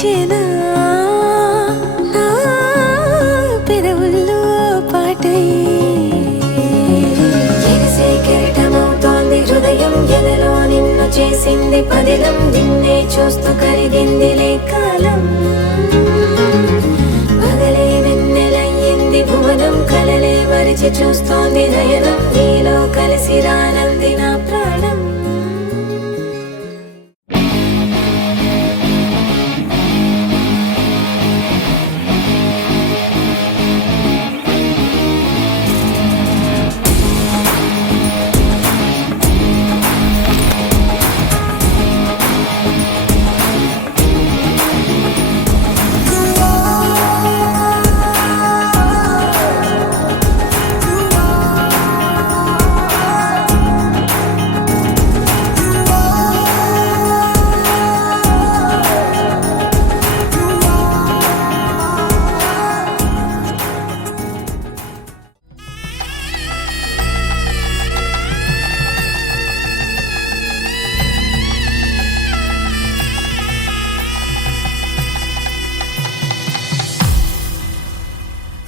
వచ్చేనా నా పెదవుల్లో పాటై ఎగిసే కెరటమవుతోంది హృదయం ఎదలో నిన్ను చేసింది పదిలం నిన్నే చూస్తూ కరిగిందిలే కాలం పగలే వెన్నెలయ్యింది భువనం కలలే మరిచి చూస్తోంది నయనం నీలో కలిసి రానంది నా ప్రాణం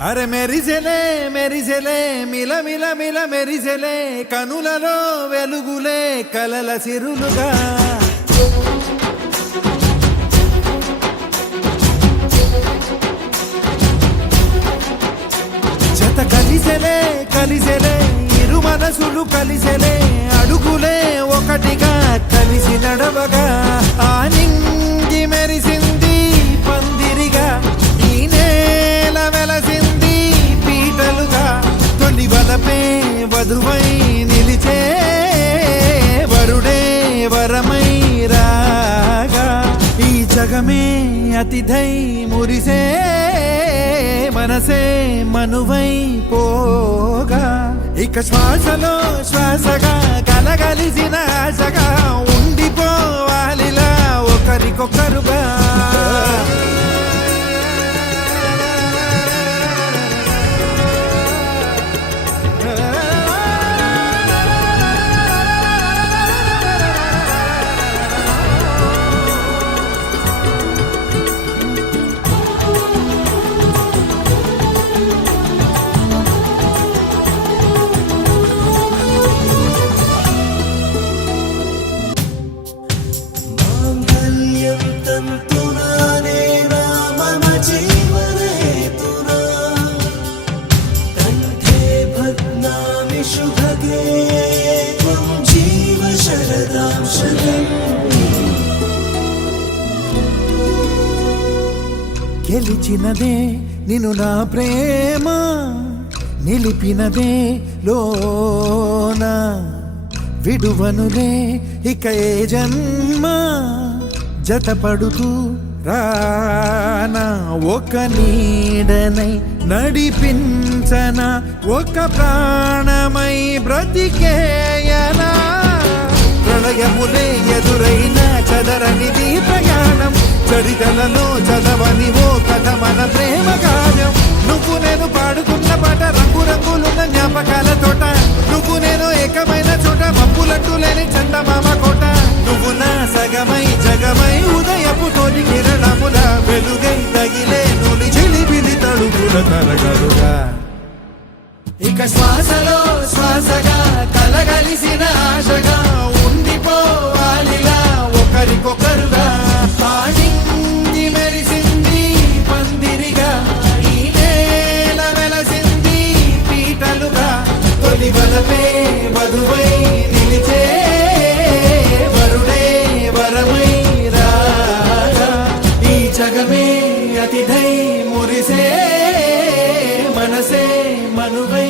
అరే మెరిసెలే మెరిసెలే మిల మిల మిల మెరిసెలే కనులలో వెలుగులే కలల సిరులుగా జత కలిసెలే కలిసెలే ఇరు మనసులు కలిసెలే అడుగులే ఒకటిగా కలిసి నడవగా ఆ నింగి మెరిసింది పందిరిగా ఈ నేల వెలసింది తొలి వలపే వధువై నిలిచే వరుడే వరమై రాగా ఈ జగమే అతిథై మురిసే మనసే మనువై పోగా ఇక శ్వాసలో శ్వాసగా కలగలిసిన ఆశగా ఉండిపోవాలిలా ఒకరికొకరుగా గెలిచినదే నిన్ను నా ప్రేమ నిలిపినదే లోన విడువనులే ఇక ఏ జన్మ జతపడుతూ రానా ఒక నీడనై నడిపించన ఒక ప్రాణమై బ్రతికేయనా ప్రళయములే ఎదురైన చదరనిది ప్రయాణం చరితలలో చదవని ఓ కథ మన ప్రేమ కావ్యం నువ్వు నేను పాడుకున్న పాట రంగు రంగులున్న జ్ఞాపకాల తోట నువ్వు నేను ఏకమైన చోట మప్పులట్టు లేని చందమామ కోట నువ్వు నా సగమై జగమై ఉదయపు తోటి కిరణముల వెలుగై తగిలే నులి చిలిపిలి తడుగుల తరగలుగా ఇక శ్వాసలో శ్వాసగా కలగలిసిన ఆశగా ఉండిపోవాలిలా ఒకరికొకరుగా ఆడింది మెరిసింది పందిరిగా ఈ నేల వెలసింది పీటలుగా తొలి వలపే వధువై నిలిచే వరుడే వరమై రాగా ఈ జగమే అతిథై మురిసే మనసే మనువై